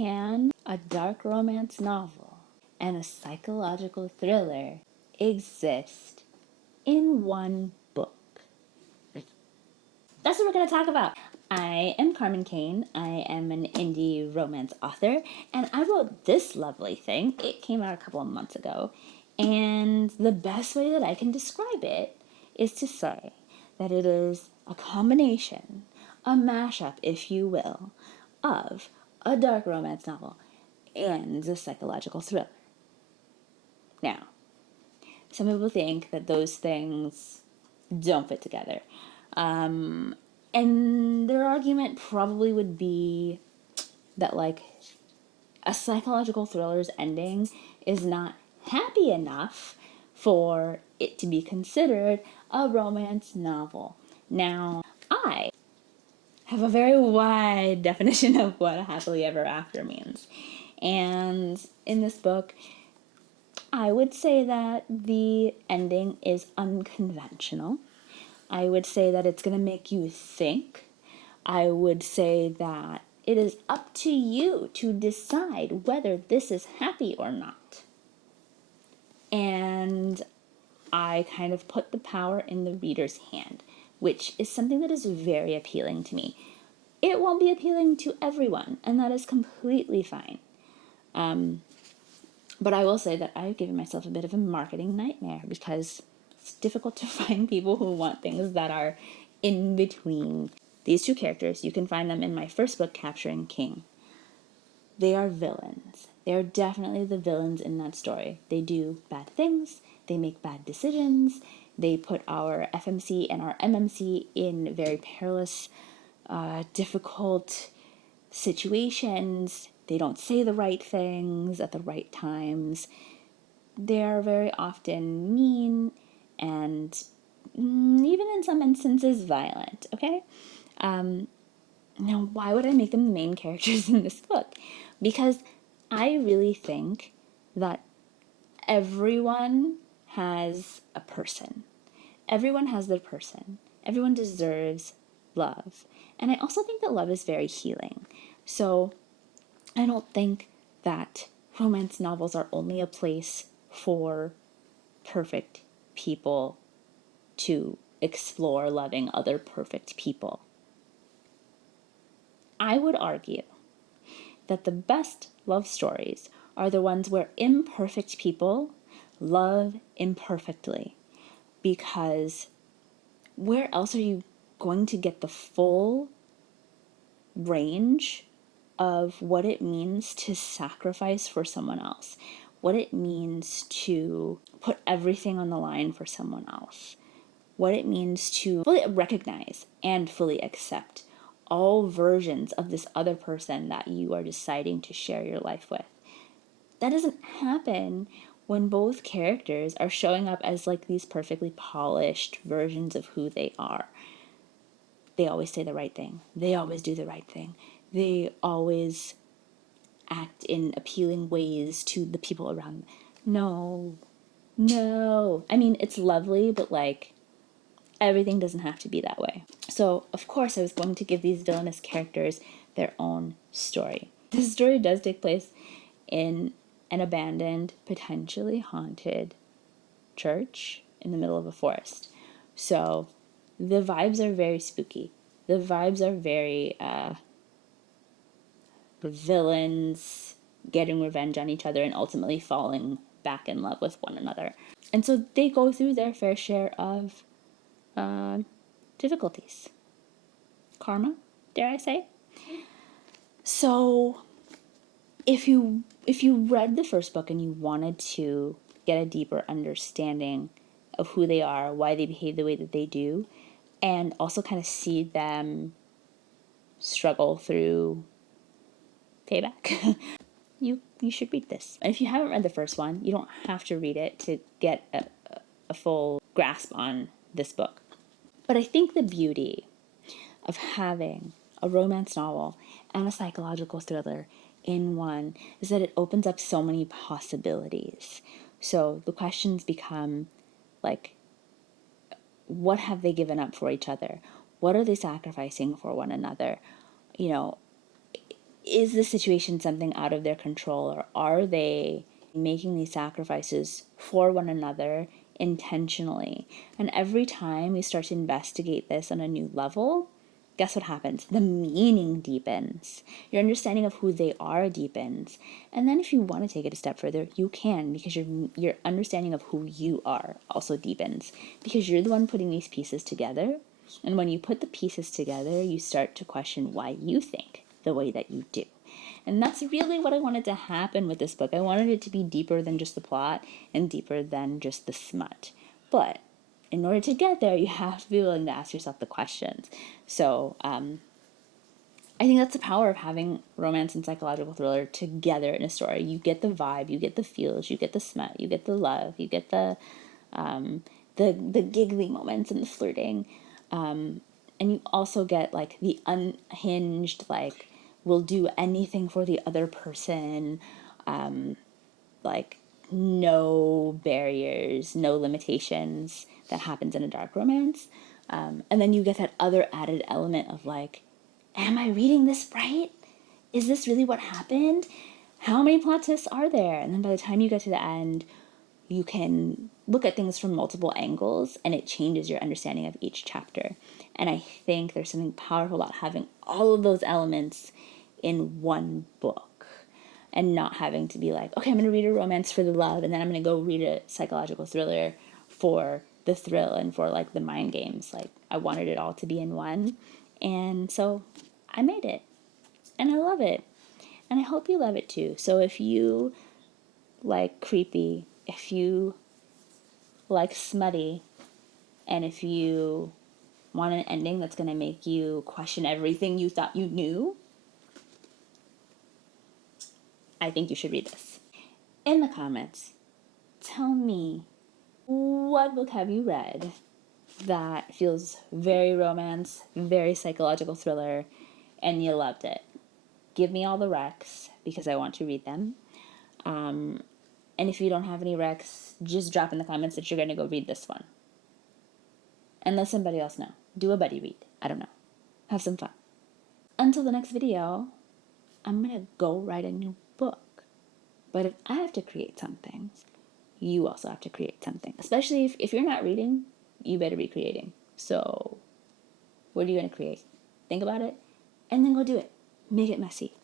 Can a dark romance novel and a psychological thriller exist in one book? That's what we're going to talk about. I am Carmen Kane. I am an indie romance author, and I wrote this lovely thing. It came out a couple of months ago, and the best way that I can describe it is to say that it is a combination, a mashup, if you will, of a dark romance novel and a psychological thriller. Now, some people think that those things don't fit together. And their argument probably would be that, like, a psychological thriller's ending is not happy enough for it to be considered a romance novel. Now, I have a very wide definition of what a happily ever after means. And in this book, I would say that the ending is unconventional. I would say that it's going to make you think. I would say that it is up to you to decide whether this is happy or not. And I kind of put the power in the reader's hand, which is something that is very appealing to me. It won't be appealing to everyone, and that is completely fine. But I will say that I've given myself a bit of a marketing nightmare because it's difficult to find people who want things that are in between. These two characters, you can find them in my first book, Capturing King. They are villains. They are definitely the villains in that story. They do bad things. They make bad decisions. They put our FMC and our MMC in very perilous, difficult situations. They don't say the right things at the right times. They're very often mean and even in some instances violent, okay? Now, why would I make them the main characters in this book? Because I really think that everyone has a person. Everyone has their person. Everyone deserves love. And I also think that love is very healing. So I don't think that romance novels are only a place for perfect people to explore loving other perfect people. I would argue that the best love stories are the ones where imperfect people love imperfectly, because where else are you going to get the full range of what it means to sacrifice for someone else, what it means to put everything on the line for someone else, what it means to fully recognize and fully accept all versions of this other person that you are deciding to share your life with. That doesn't happen when both characters are showing up as like these perfectly polished versions of who they are. They always say the right thing. They always do the right thing. They always act in appealing ways to the people around them. No. I mean, it's lovely, but like, everything doesn't have to be that way. So, of course, I was going to give these villainous characters their own story. This story does take place in an abandoned, potentially haunted church in the middle of a forest. So, the vibes are very spooky. The vibes are very villains getting revenge on each other and ultimately falling back in love with one another. And so they go through their fair share of difficulties. Karma, dare I say? So if you read the first book and you wanted to get a deeper understanding of who they are, why they behave the way that they do, and also kind of see them struggle through payback, you should read this. And if you haven't read the first one, you don't have to read it to get a full grasp on this book. But I think the beauty of having a romance novel and a psychological thriller in one is that it opens up so many possibilities. So the questions become like, what have they given up for each other? What are they sacrificing for one another? You know, is the situation something out of their control, or are they making these sacrifices for one another intentionally? And every time we start to investigate this on a new level, guess what happens? The meaning deepens. Your understanding of who they are deepens. And then if you want to take it a step further, you can, because your understanding of who you are also deepens, because you're the one putting these pieces together. And when you put the pieces together, you start to question why you think the way that you do. And that's really what I wanted to happen with this book. I wanted it to be deeper than just the plot and deeper than just the smut. But in order to get there, you have to be willing to ask yourself the questions. So I think that's the power of having romance and psychological thriller together in a story. You get the vibe, you get the feels, you get the smut, you get the love, you get the giggly moments and the flirting, and you also get like the unhinged, like will do anything for the other person, like no barriers, no limitations that happens in a dark romance. And then you get that other added element of like, am I reading this right? Is this really what happened? How many plot twists are there? And then by the time you get to the end, you can look at things from multiple angles and it changes your understanding of each chapter. And I think there's something powerful about having all of those elements in one book and not having to be like, okay, I'm going to read a romance for the love and then I'm going to go read a psychological thriller for the thrill and for like the mind games. Like I wanted it all to be in one. And so I made it and I love it. And I hope you love it too. So if you like creepy, if you like smutty, and if you want an ending that's going to make you question everything you thought you knew, I think you should read this. In the comments, tell me, what book have you read that feels very romance, very psychological thriller, and you loved it? Give me all the recs because I want to read them. And if you don't have any recs, just drop in the comments that you're going to go read this one. And let somebody else know. Do a buddy read. I don't know. Have some fun. Until the next video, I'm going to go write a new book. But if I have to create something, you also have to create something. Especially if you're not reading, you better be creating. So what are you going to create? Think about it, and then go do it. Make it messy.